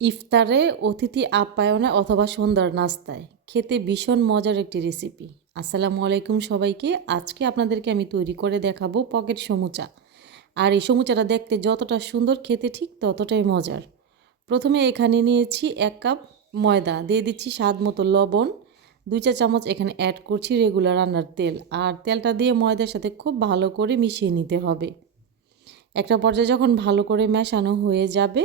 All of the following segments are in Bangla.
ইফতারে অতিথি আপ্যায়নে অথবা সন্ধ্যার নাস্তায়। খেতে ভীষণ মজার একটি রেসিপি আসসালামু আলাইকুম সবাইকে। আজকে আপনাদেরকে আমি তৈরি করে দেখাবো পকেট সমুচা। আর এই সমুচাটা দেখতে যতটা সুন্দর, খেতে ঠিক ততটাই মজার। প্রথমে এখানে নিয়েছি এক কাপ ময়দা। দিয়ে দিচ্ছি স্বাদ মতো লবণ। দুই চা চামচ এখানে অ্যাড করছি রেগুলার রান্নার তেল। আর তেলটা দিয়ে ময়দার সাথে খুব ভালো করে মিশিয়ে নিতে হবে। একটা পর্যায়ে যখন ভালো করে মেশানো হয়ে যাবে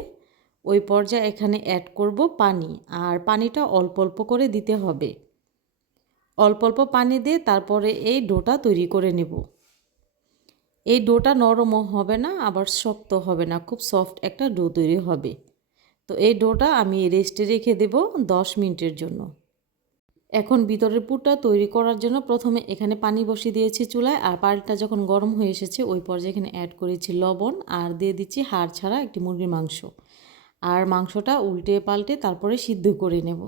ওই পর্যায়ে এখানে অ্যাড করব পানি, আর পানিটা অল্প অল্প করে দিতে হবে। অল্প অল্প পানি দিয়ে তারপরে এই ডোটা তৈরি করে নেব। এই ডোটা নরমও হবে না, আবার শক্ত হবে না, খুব সফট একটা ডো তৈরি হবে। তো এই ডোটা আমি রেস্টে রেখে দেব দশ মিনিটের জন্য। এখন ভিতরের পুরটা তৈরি করার জন্য প্রথমে এখানে পানি বসিয়ে দিয়েছি চুলায়, আর পানিটা যখন গরম হয়ে এসেছে, ওই পর্যায়ে এখানে অ্যাড করেছি লবণ, আর দিয়ে দিচ্ছি হাড় ছাড়া একটি মুরগির মাংস। আর মাংসটা উল্টে পাল্টে তারপরে সিদ্ধ করে নেব।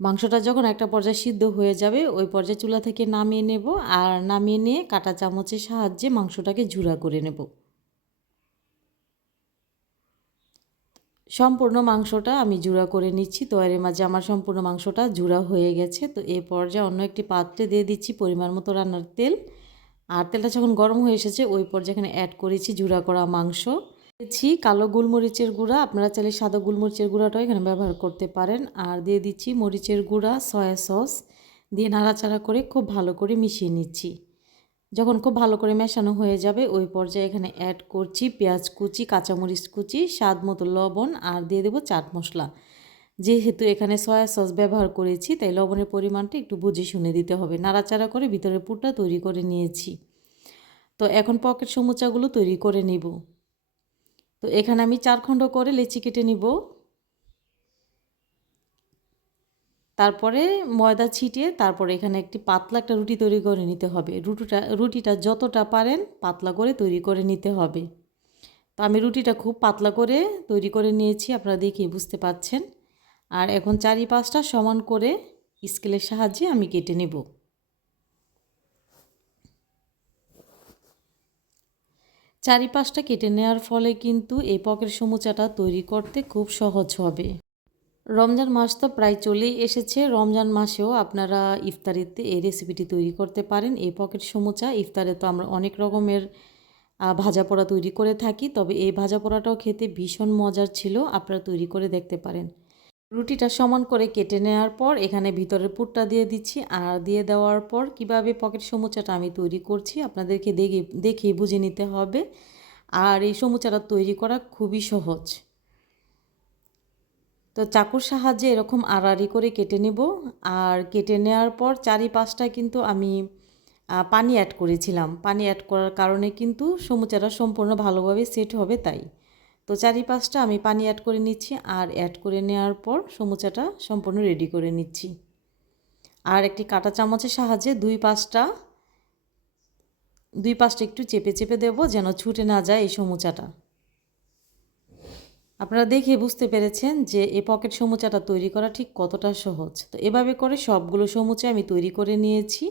মাংসটা যখন একটা পর্যায়ে সিদ্ধ হয়ে যাবে, ওই পর্যায়ে চুলা থেকে নামিয়ে নেব আর নামিয়ে নিয়ে কাটা চামচের সাহায্যে মাংসটাকে ঝুরা করে নেব। সম্পূর্ণ মাংসটা আমি জুড়া করে নিচ্ছি। তো এর মাঝে আমার সম্পূর্ণ মাংসটা জুড়া হয়ে গেছে। তো এই পর্যায়ে অন্য একটি পাত্রে দিয়ে দিচ্ছি পরিমাণ মতো রান্নার তেল। আর তেলটা যখন গরম হয়ে এসেছে, ওই পর্যায়ে এখানে অ্যাড করেছি জুড়া করা মাংস। দিচ্ছি কালো গোলমরিচের গুঁড়া। আপনারা চাইলে সাদা গোলমরিচের গুঁড়াটাও এখানে ব্যবহার করতে পারেন। আর দিয়ে দিচ্ছি মরিচের গুঁড়া, সয়া সস। দিয়ে নাড়াচাড়া করে খুব ভালো করে মিশিয়ে নিচ্ছি। যখন খুব ভালো করে মেশানো হয়ে যাবে, ওই পর্যায়ে এখানে অ্যাড করছি পেঁয়াজ কুচি, কাঁচামরিচ কুচি, স্বাদ মতো লবণ, আর দিয়ে দেবো চাট মশলা। যেহেতু এখানে সয়া সস ব্যবহার করেছি, তাই লবণের পরিমাণটা একটু বুঝে শুনে দিতে হবে। নাড়াচাড়া করে ভিতরের পুরটা তৈরি করে নিয়েছি। তো এখন পকেট সমুচাগুলো তৈরি করে নিব। তো এখানে আমি চার খণ্ড করে লেচি কেটে নিব। তারপরে ময়দা ছিটিয়ে তারপরে এখানে একটি পাতলা একটা রুটি তৈরি করে নিতে হবে। রুটিটা রুটিটা যতটা পারেন পাতলা করে তৈরি করে নিতে হবে। তো আমি রুটিটা খুব পাতলা করে তৈরি করে নিয়েছি, আপনারা দেখে বুঝতে পাচ্ছেন। আর এখন চারি পাঁচটা সমান করে স্কেলের সাহায্যে আমি কেটে নেব। চারিপাশটা কেটে নেওয়ার ফলে কিন্তু এই পকের সমুচাটা তৈরি করতে খুব সহজ হবে। রমজান মাস তো প্রায় চলেই এসেছে। রমজান মাসেও আপনারা ইফতারিতে এই রেসিপিটি তৈরি করতে পারেন। এই পকেট সমুচা ইফতারে তো আমরা অনেক রকমের ভাজা পোড়া তৈরি করে থাকি। তবে এই ভাজা পোড়াটাও খেতে ভীষণ মজার ছিল। আপনারা তৈরি করে দেখতে পারেন। রুটিটা সমান করে কেটে নেওয়ার পর এখানে ভিতরের পুরটা দিয়ে দিচ্ছি। আর দিয়ে দেওয়ার পর কীভাবে পকেট সমুচাটা আমি তৈরি করছি আপনাদেরকে দেখে, দেখেই বুঝে নিতে হবে। আর এই সমুচাটা তৈরি করা খুবই সহজ। তো চাকুর সাহায্যে এরকম আড়াআড়ি করে কেটে নেব। আর কেটে নেওয়ার পর চারি পাঁচটায় কিন্তু আমি পানি অ্যাড করেছিলাম। পানি অ্যাড করার কারণে কিন্তু সমুচাটা সম্পূর্ণ ভালোভাবে সেট হবে তাই। তো চারি পাঁচটা আমি পানি অ্যাড করে নিচ্ছি আর অ্যাড করে নেওয়ার পর সমুচাটা সম্পূর্ণ রেডি করে নিচ্ছি। আর একটি কাটা চামচের সাহায্যে দুই পাঁচটা দুই পাঁচটা একটু চেপে চেপে দেবো যেন ছুটে না যায় এই সমুচাটা। আপনারা দেখে বুঝতে পেরেছেন যে এই পকেট সমুচাটা তৈরি করা ঠিক কতটা সহজ। তো এভাবে করে সবগুলো সমুচা আমি তৈরি করে নিয়েছি।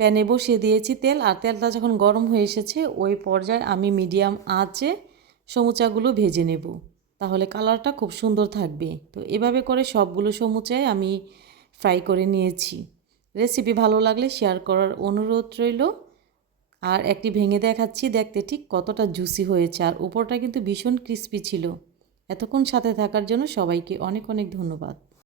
প্যানে বসিয়ে দিয়েছি তেল আর তেলটা যখন গরম হয়ে এসেছে, ওই পর্যায়ে আমি মিডিয়াম আঁচে সমুচাগুলো ভেজে নেব। তাহলে কালারটা খুব সুন্দর থাকবে। তো এভাবে করে সবগুলো সমুচায় আমি ফ্রাই করে নিয়েছি। রেসিপি ভালো লাগলে শেয়ার করার অনুরোধ রইল। আর একটি ভেঙে দেখাচ্ছি, দেখতে ঠিক কতটা জুসি হয়েছে। আর উপরটা কিন্তু ভীষণ ক্রিস্পি ছিল। এতক্ষণ সাথে থাকার জন্য সবাইকে অনেক অনেক ধন্যবাদ।